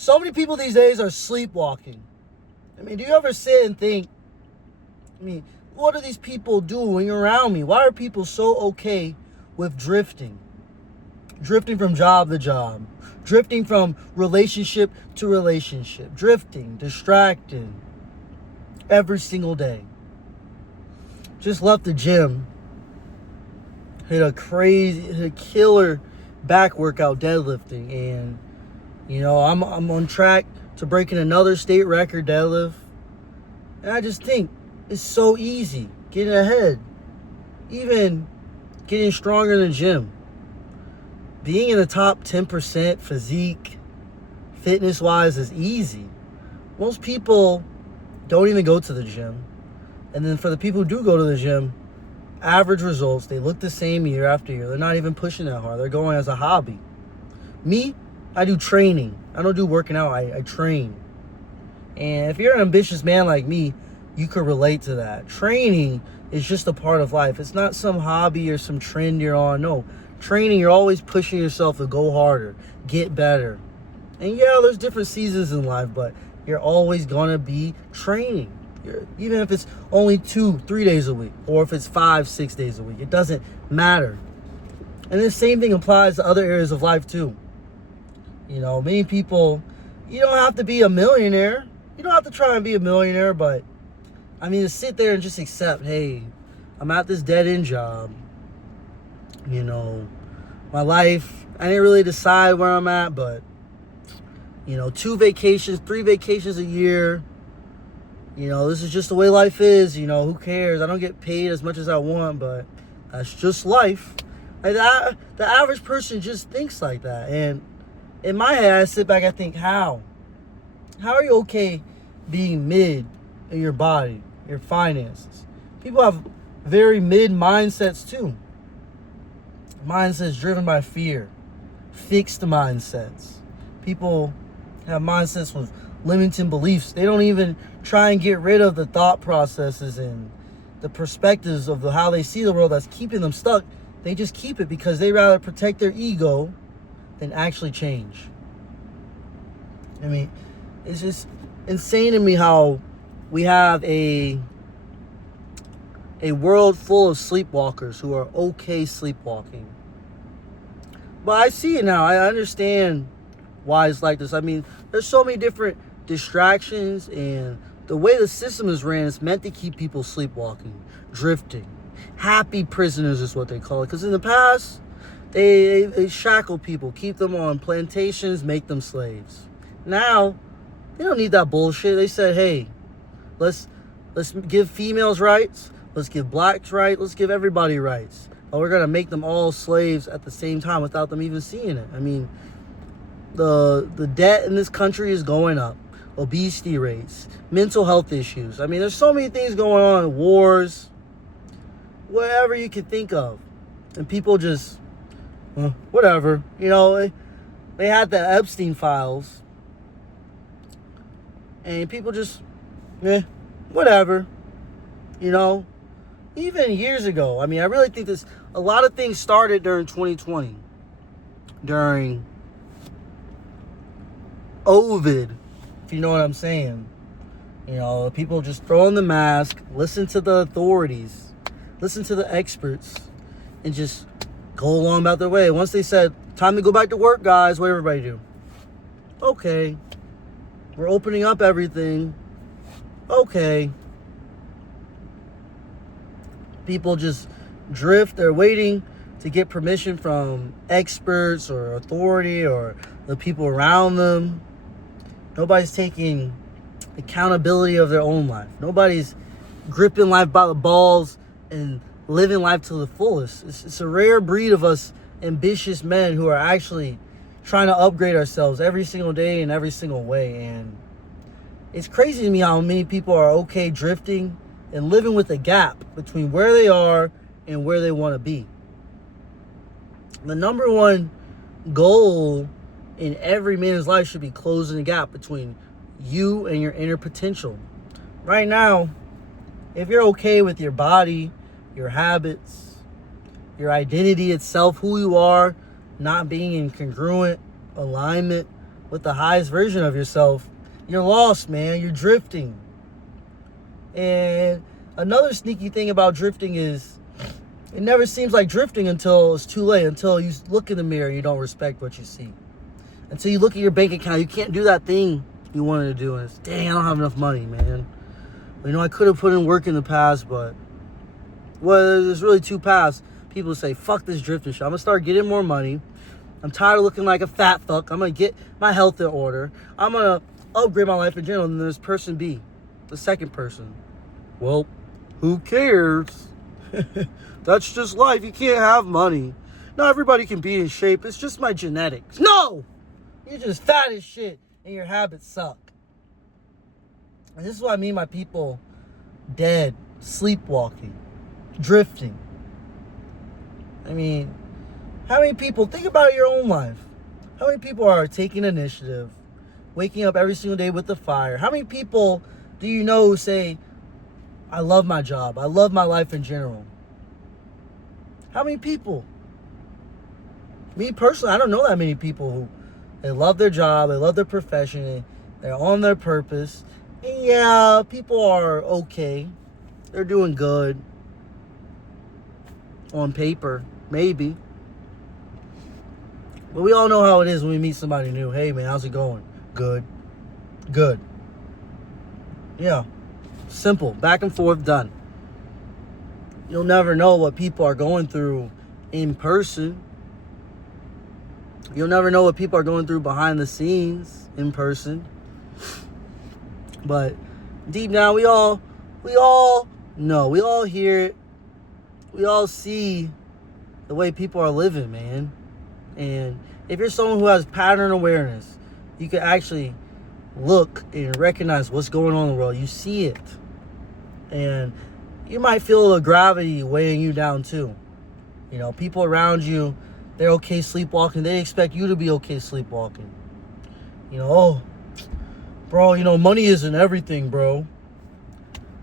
So many people these days are sleepwalking. I mean, do you ever sit and think, what do these people do when you're around me? Why are people so okay with drifting? Drifting from job to job. Drifting from relationship to relationship. Drifting, distracted every single day. Just left the gym. Hit a killer back workout deadlifting. And, I'm on track to breaking another state record deadlift. And I just think it's so easy getting ahead. Even getting stronger in the gym. Being in the top 10% physique, fitness-wise, is easy. Most people don't even go to the gym. And then for the people who do go to the gym, average results, they look the same year after year. They're not even pushing that hard. They're going as a hobby. Me, I do training. I don't do working out. I train. And if you're an ambitious man like me, you could relate to that. Training is just a part of life. It's not some hobby or some trend you're on. No. Training, you're always pushing yourself to go harder, get better. And yeah, there's different seasons in life, but you're always going to be training. Even if it's only 2-3 days a week, or if it's 5-6 days a week, it doesn't matter. And the same thing applies to other areas of life too. Many people, you don't have to be a millionaire. You don't have to try and be a millionaire, but to sit there and just accept, hey, I'm at this dead-end job. My life, I didn't really decide where I'm at, but, 2 vacations, 3 vacations a year. This is just the way life is. Who cares? I don't get paid as much as I want, but that's just life. Like that, the average person just thinks like that. And in my head, I sit back, I think, how? How are you okay being mid in your body, your finances? People have very mid mindsets too. Mindsets driven by fear. Fixed mindsets. People have mindsets with limiting beliefs. They don't even try and get rid of the thought processes and the perspectives of how they see the world that's keeping them stuck. They just keep it because they rather protect their ego than actually change. It's just insane to me how we have a world full of sleepwalkers who are okay sleepwalking. But I see it now. I understand why it's like this. There's so many different distractions, and the way the system is ran is meant to keep people sleepwalking, drifting. Happy prisoners is what they call it. Because in the past, they shackle people, keep them on plantations, make them slaves. Now, they don't need that bullshit. They said, hey, let's give females rights. Let's give blacks rights. Let's give everybody rights. But we're going to make them all slaves at the same time without them even seeing it. The debt in this country is going up. Obesity rates, mental health issues. There's so many things going on. Wars, whatever you can think of. And people just, whatever. They had the Epstein files. And people just, whatever. Even years ago. I really think a lot of things started during 2020. During COVID, if you know what I'm saying. People just throw on the mask, listen to the authorities, listen to the experts, and just go along about their way. Once they said, time to go back to work, guys, what did everybody do? Okay. We're opening up everything. Okay. People just drift. They're waiting to get permission from experts or authority or the people around them. Nobody's taking accountability of their own life. Nobody's gripping life by the balls and living life to the fullest. It's a rare breed of us ambitious men who are actually trying to upgrade ourselves every single day in every single way. And it's crazy to me how many people are okay drifting and living with a gap between where they are and where they want to be. The number one goal in every man's life should be closing the gap between you and your inner potential. Right now, if you're okay with your body, your habits, your identity itself, who you are, not being in congruent alignment with the highest version of yourself, you're lost, man. You're drifting. And another sneaky thing about drifting is it never seems like drifting until it's too late, until you look in the mirror and you don't respect what you see. Until you look at your bank account, you can't do that thing you wanted to do. And it's, dang, I don't have enough money, man. You know, I could have put in work in the past, but, well, there's really two paths. People say, fuck this drifting shit. I'm going to start getting more money. I'm tired of looking like a fat fuck. I'm going to get my health in order. I'm going to upgrade my life in general. And then there's person B, the second person. Well, who cares? That's just life. You can't have money. Not everybody can be in shape. It's just my genetics. No! You're just fat as shit and your habits suck. And this is what I mean by people dead, sleepwalking, drifting. I mean, how many people, think about your own life. How many people are taking initiative, waking up every single day with the fire? How many people do you know who say, I love my job, I love my life in general? How many people? Me personally, I don't know that many people who they love their job, they love their profession, they're on their purpose. And yeah, people are okay. They're doing good. On paper, maybe. But we all know how it is when we meet somebody new. Hey, man, how's it going? Good. Good. Yeah. Simple. Back and forth, done. You'll never know what people are going through in person. You'll never know what people are going through behind the scenes in person. But deep down, we all know. We all hear it. We all see the way people are living, man. And if you're someone who has pattern awareness, you can actually look and recognize what's going on in the world. You see it. And you might feel the gravity weighing you down too. You know, people around you, they're okay sleepwalking. They expect you to be okay sleepwalking. You know, oh, bro, you know, money isn't everything, bro.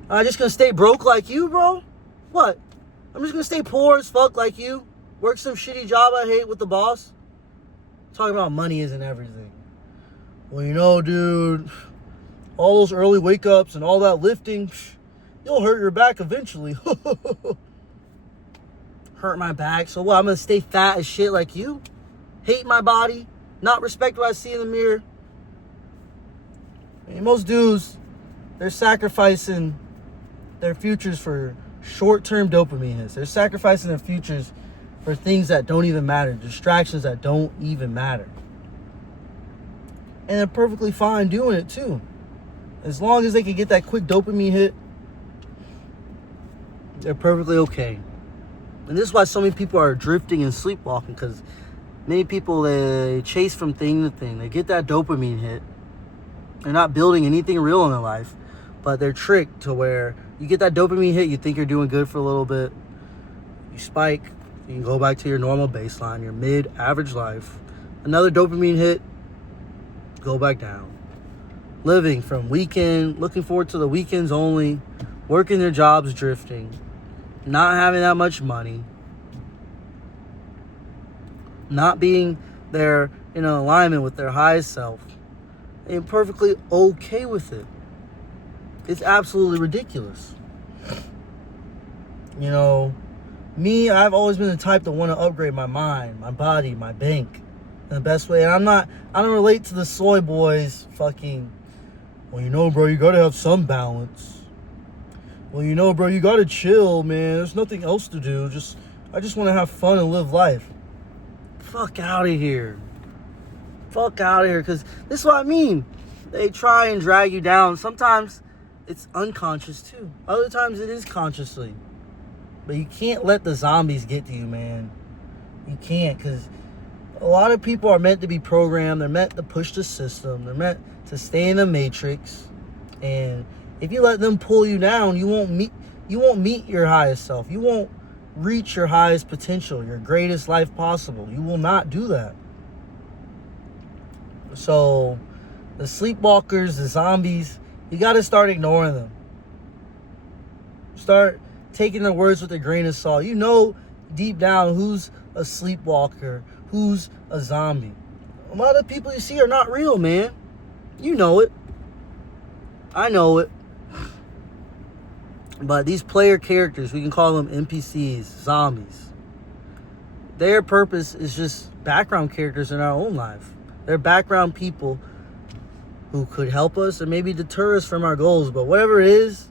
I'm just going to stay broke like you, bro? What? I'm just going to stay poor as fuck like you? Work some shitty job I hate with the boss? Talking about money isn't everything. Well, you know, dude, all those early wake-ups and all that lifting, you'll hurt your back eventually. Hurt my back? So what, I'm going to stay fat as shit like you? Hate my body? Not respect what I see in the mirror? I mean, most dudes, they're sacrificing their futures for short-term dopamine hits. They're sacrificing their futures for things that don't even matter, distractions that don't even matter. And they're perfectly fine doing it too. As long as they can get that quick dopamine hit, they're perfectly okay. And this is why so many people are drifting and sleepwalking, because many people, they chase from thing to thing. They get that dopamine hit. They're not building anything real in their life, but they're tricked to where you get that dopamine hit, you think you're doing good for a little bit, you spike, you can go back to your normal baseline, your mid-average life. Another dopamine hit, go back down. Living from weekend, looking forward to the weekends only, working their jobs, drifting, not having that much money, not being there in alignment with their highest self, and perfectly okay with it. It's absolutely ridiculous. You know, me, I've always been the type to want to upgrade my mind, my body, my bank in the best way. And I don't relate to the soy boys fucking, well, you know, bro, you gotta have some balance. Well, you know, bro, you gotta chill, man. There's nothing else to do. I just want to have fun and live life. Fuck out of here. Fuck out of here. Because this is what I mean. They try and drag you down. Sometimes it's unconscious too. Other times it is consciously. But you can't let the zombies get to you, man. You can't, because a lot of people are meant to be programmed. They're meant to push the system. They're meant to stay in the matrix. And if you let them pull you down, you won't meet your highest self. You won't reach your highest potential, your greatest life possible. You will not do that. So the sleepwalkers, the zombies, you got to start ignoring them. Start taking their words with a grain of salt. You know deep down who's a sleepwalker, who's a zombie. A lot of people you see are not real, man. You know it. I know it. But these player characters, we can call them NPCs, zombies. Their purpose is just background characters in our own life. They're background people who could help us and maybe deter us from our goals. But whatever it is,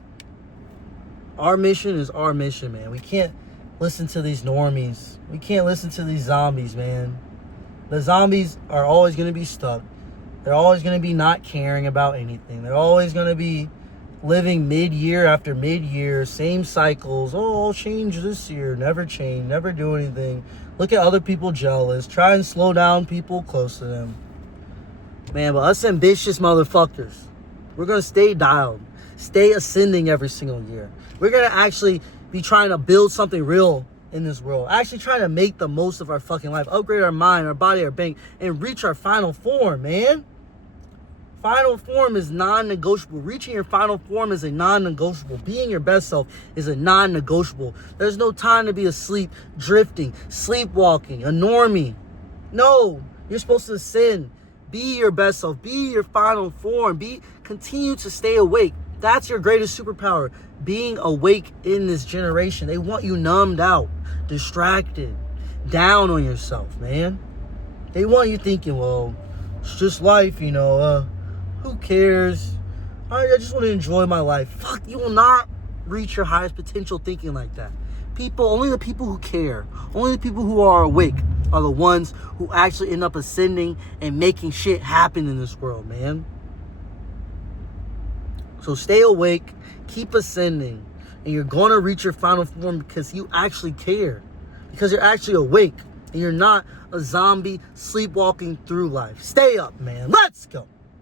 our mission is our mission, man. We can't listen to these normies. We can't listen to these zombies, man. The zombies are always going to be stuck. They're always going to be not caring about anything. They're always going to be living mid-year after mid-year, same cycles. Oh, I'll change this year. Never change, never do anything. Look at other people jealous. Try and slow down people close to them. Man, but us ambitious motherfuckers, we're going to stay dialed. Stay ascending every single year. We're going to actually be trying to build something real in this world. Actually trying to make the most of our fucking life. Upgrade our mind, our body, our bank, and reach our final form, man. Final form is non-negotiable. Reaching your final form is a non-negotiable. Being your best self is a non-negotiable. There's no time to be asleep, drifting, sleepwalking, a normie. No, you're supposed to ascend. Be your best self. Be your final form. Continue to stay awake. That's your greatest superpower. Being awake in this generation. They want you numbed out, distracted, down on yourself, man. They want you thinking, well, it's just life, you know, who cares? I just want to enjoy my life. Fuck, you will not reach your highest potential thinking like that. Only the people who care, only the people who are awake are the ones who actually end up ascending and making shit happen in this world, man. So stay awake, keep ascending, and you're going to reach your final form because you actually care. Because you're actually awake, and you're not a zombie sleepwalking through life. Stay up, man. Let's go.